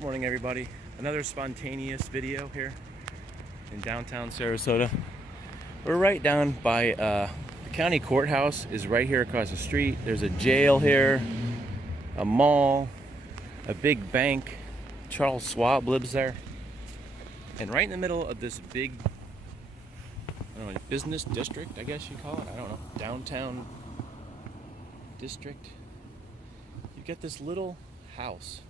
Good morning, everybody. Another spontaneous video here in downtown Sarasota. We're right down by the county courthouse is right here across the street. There's a jail here, a mall, a big bank. Charles Schwab lives there. And right in the middle of this big, I don't know, business district, I guess you call it. I don't know, downtown district. You get this little house,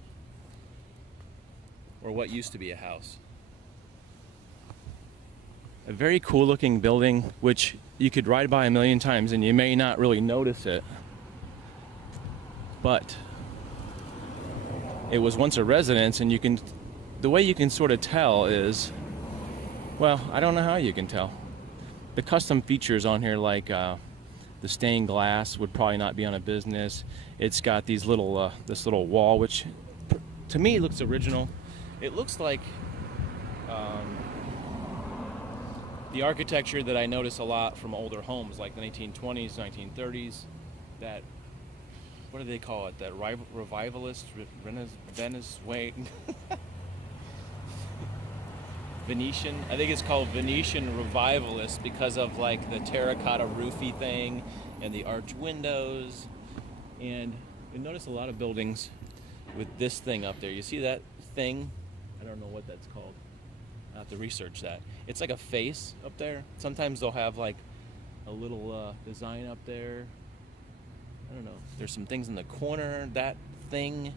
or what used to be a house. A very cool looking building, which you could ride by a million times and you may not really notice it. But it was once a residence, and the way you can sort of tell is, well, I don't know how you can tell. The custom features on here, like the stained glass, would probably not be on a business. It's got these little, this little wall, which to me looks original. It looks like the architecture that I notice a lot from older homes, like the 1920s, 1930s. That, what do they call it? That revivalist, Venezuelan, Venetian. I think it's called Venetian revivalist because of like the terracotta roofy thing and the arch windows. And you notice a lot of buildings with this thing up there. You see that thing? I don't know what that's called. I have to research that. It's like a face up there. Sometimes they'll have like a little design up there. I don't know. There's some things in the corner. That thing.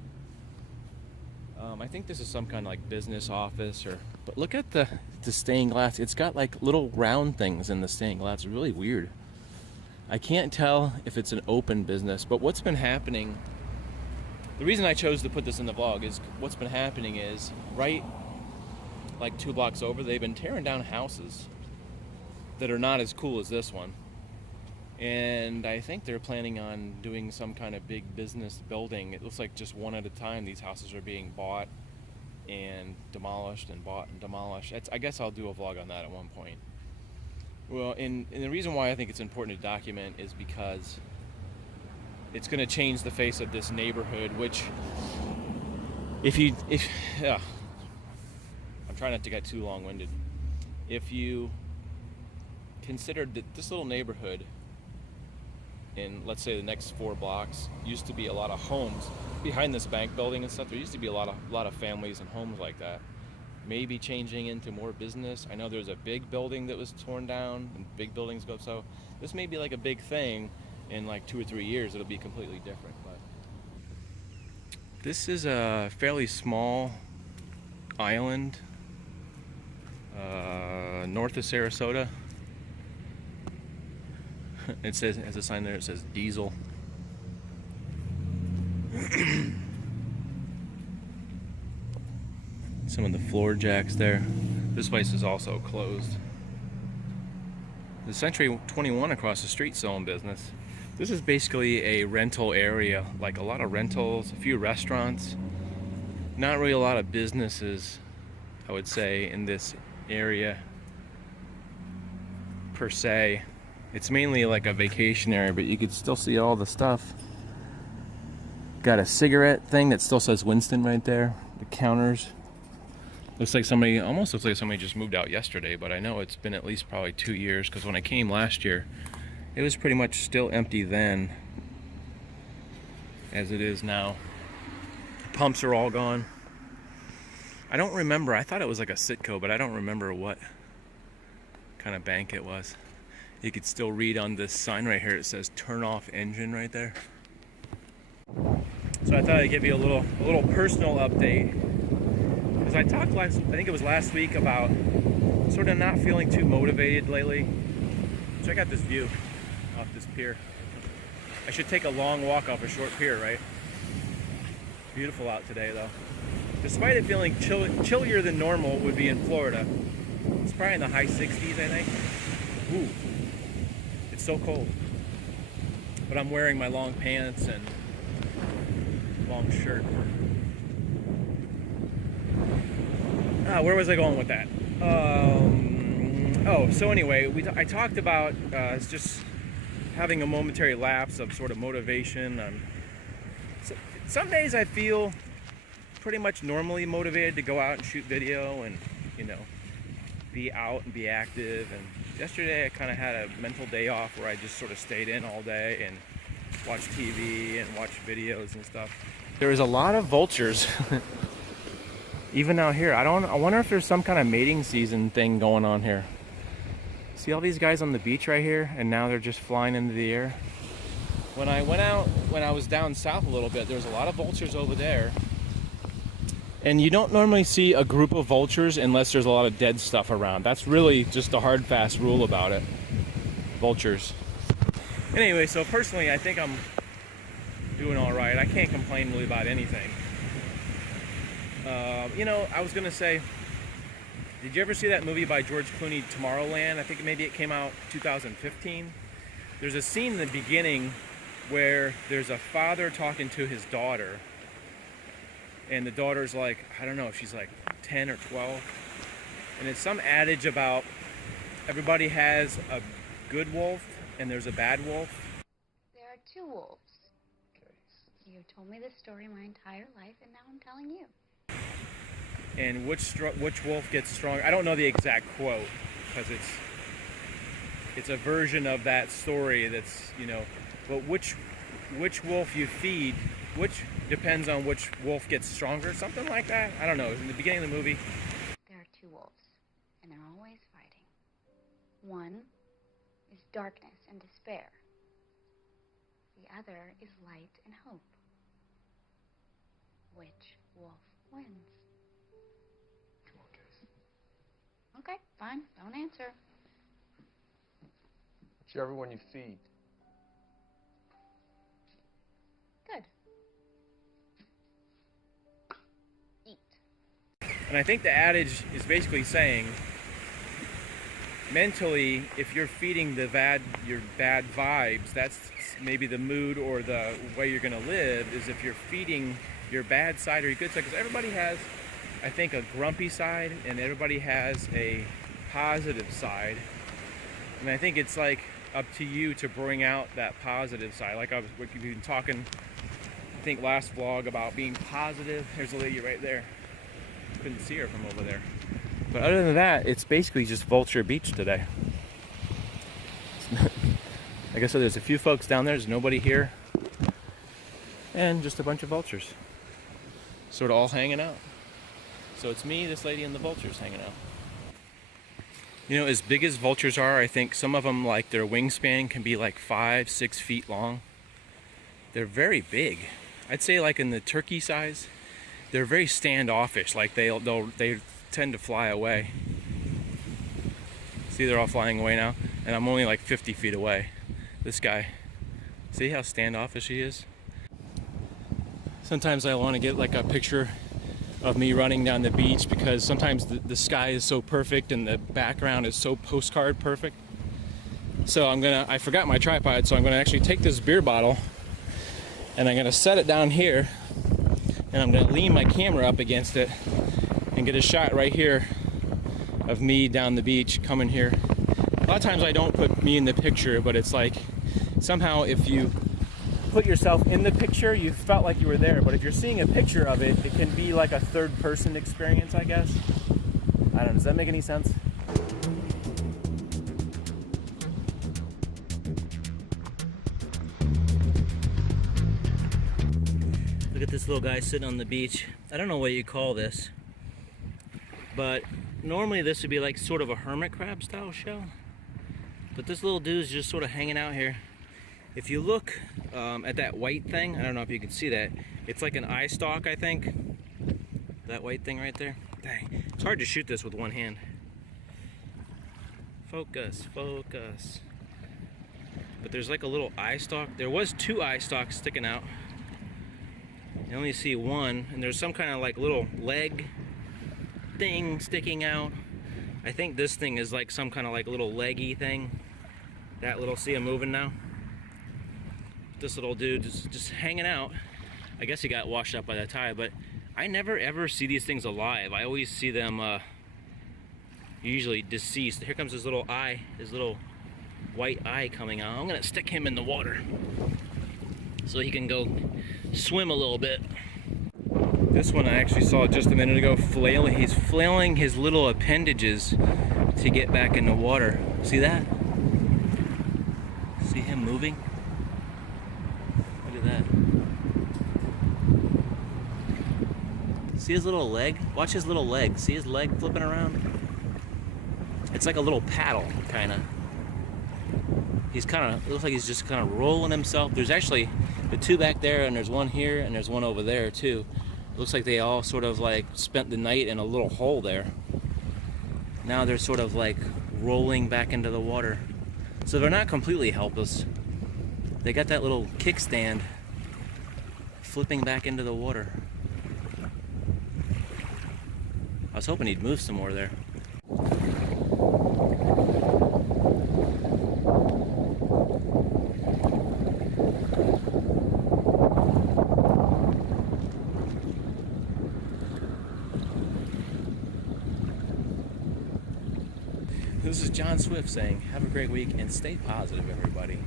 I think this is some kind of like business office, but look at the stained glass. It's got like little round things in the stained glass. It's really weird. I can't tell if it's an open business, but what's been happening, the reason I chose to put this in the vlog is what's been happening is right like 2 blocks over, they've been tearing down houses that are not as cool as this one. And I think they're planning on doing some kind of big business building. It looks like just one at a time. These houses are being bought and demolished and bought and demolished. I guess I'll do a vlog on that at one point. Well, and the reason why I think it's important to document is because it's going to change the face of this neighborhood, which I'm trying not to get too long-winded. If you considered that this little neighborhood in, let's say, the next 4 blocks used to be a lot of homes behind this bank building and stuff, there used to be a lot of families and homes like that, maybe changing into more business. I know there's a big building that was torn down, and big buildings go up, so this may be like a big thing. In like 2 or 3 years it'll be completely different. But this is a fairly small island north of Sarasota. It says, has a sign there, it says diesel. Some of the floor jacks there. This place is also closed. The Century 21 across the street still in business. This is basically a rental area, like a lot of rentals, a few restaurants. Not really a lot of businesses, I would say, in this area per se. It's mainly like a vacation area, but you could still see all the stuff. Got a cigarette thing that still says Winston right there. The counters. Looks like somebody, almost looks like somebody just moved out yesterday, but I know it's been at least probably 2 years, because when I came last year, it was pretty much still empty then as it is now. Pumps are all gone. I don't remember. I thought it was like a Citco, but I don't remember what kind of bank it was. You could still read on this sign right here, it says turn off engine right there. So I thought I'd give you a little personal update. Because I talked I think it was last week, about sort of not feeling too motivated lately. Check out this view off this pier. I should take a long walk off a short pier, right? Beautiful out today though. Despite it feeling chillier than normal would be in Florida. It's probably in the high 60s, I think. Ooh, it's so cold. But I'm wearing my long pants and long shirt. Where was I going with that? So anyway, I talked about just having a momentary lapse of sort of motivation. Some days I feel pretty much normally motivated to go out and shoot video and, you know, be out and be active. And yesterday I kind of had a mental day off where I just sort of stayed in all day and watched TV and watched videos and stuff. There is a lot of vultures even out here. I wonder if there's some kind of mating season thing going on here. See all these guys on the beach right here, and now they're just flying into the air. When I went out, when I was down south a little bit, there was a lot of vultures over there. And you don't normally see a group of vultures unless there's a lot of dead stuff around. That's really just a hard, fast rule about it. Vultures. Anyway, so personally, I think I'm doing all right. I can't complain really about anything. You know, I was gonna say, did you ever see that movie by George Clooney, Tomorrowland? I think maybe it came out 2015. There's a scene in the beginning where there's a father talking to his daughter, and the daughter's like, I don't know, she's like 10 or 12, and it's some adage about everybody has a good wolf and there's a bad wolf. There are two wolves. Okay. You told me this story my entire life, and now I'm telling you. And which wolf gets stronger? I don't know the exact quote, because it's a version of that story that's, you know, but which wolf you feed, which depends on which wolf gets stronger, something like that. I don't know. In the beginning of the movie. There are two wolves, and they're always fighting. One is darkness and despair. The other is light and hope. Which wolf wins? Come on, Casey. Okay, fine. Don't answer. Whichever one you feed. Good. Eat. And I think the adage is basically saying, mentally, if you're feeding your bad vibes, that's maybe the mood or the way you're going to live, is if you're feeding your bad side or your good side. Because everybody has, I think, a grumpy side, and everybody has a positive side. And I think it's like up to you to bring out that positive side. Like we've been talking, I think last vlog, about being positive. There's a lady right there. Couldn't see her from over there. But other than that, it's basically just Vulture Beach today. Like I said, there's a few folks down there. There's nobody here. And just a bunch of vultures. Sort of all hanging out. So it's me, this lady, and the vultures hanging out. You know, as big as vultures are, I think some of them, like, their wingspan can be like 5-6 feet long. They're very big. I'd say like in the turkey size. They're very standoffish. Like they tend to fly away. See, they're all flying away now, and I'm only like 50 feet away. This guy, see how standoffish he is? Sometimes I want to get like a picture of me running down the beach, because sometimes the sky is so perfect and the background is so postcard perfect. So I forgot my tripod, so I'm gonna actually take this beer bottle and I'm gonna set it down here, and I'm gonna lean my camera up against it and get a shot right here of me down the beach coming here. A lot of times I don't put me in the picture, but it's like somehow if you put yourself in the picture, you felt like you were there. But if you're seeing a picture of it, it can be like a third person experience, I guess. I don't know, does that make any sense? Look at this little guy sitting on the beach. I don't know what you call this, but normally this would be like sort of a hermit crab style shell. But this little dude's just sort of hanging out here. If you look at that white thing, I don't know if you can see that. It's like an eye stalk, I think. That white thing right there. Dang, it's hard to shoot this with one hand. Focus, focus. But there's like a little eye stalk. There was 2 eye stalks sticking out. I only see one, and there's some kind of like little leg thing sticking out. I think this thing is like some kind of like little leggy thing. That little, see him moving now? This little dude is just hanging out. I guess he got washed up by the tide, but I never ever see these things alive. I always see them usually deceased. Here comes his little eye, his little white eye coming out. I'm gonna stick him in the water so he can go swim a little bit. This one I actually saw just a minute ago flailing. He's flailing his little appendages to get back in the water. See that? See him moving? Look at that. See his little leg? Watch his little leg. See his leg flipping around? It's like a little paddle, kind of. He's kind of, it looks like he's just kind of rolling himself. There's actually the two back there, and there's one here, and there's one over there too. It looks like they all sort of like spent the night in a little hole there. Now they're sort of like rolling back into the water. So they're not completely helpless. They got that little kickstand flipping back into the water. I was hoping he'd move some more there. This is John Swift saying, have a great week and stay positive, everybody.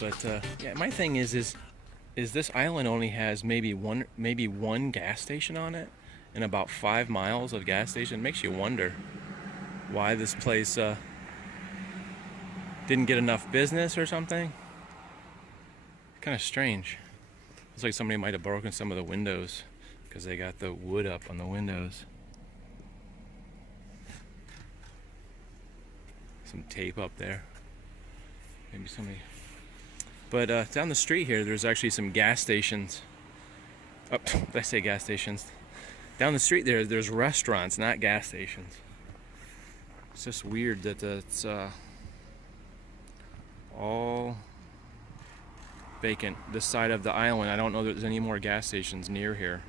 But yeah, my thing is this island only has maybe one gas station on it, and about 5 miles of gas station. It makes you wonder why this place didn't get enough business or something. Kind of strange. Looks like somebody might have broken some of the windows because they got the wood up on the windows. Some tape up there. Maybe somebody. But down the street here, there's actually some gas stations. Oh, did I say gas stations? Down the street there's restaurants, not gas stations. It's just weird that it's all vacant. This side of the island, I don't know that there's any more gas stations near here.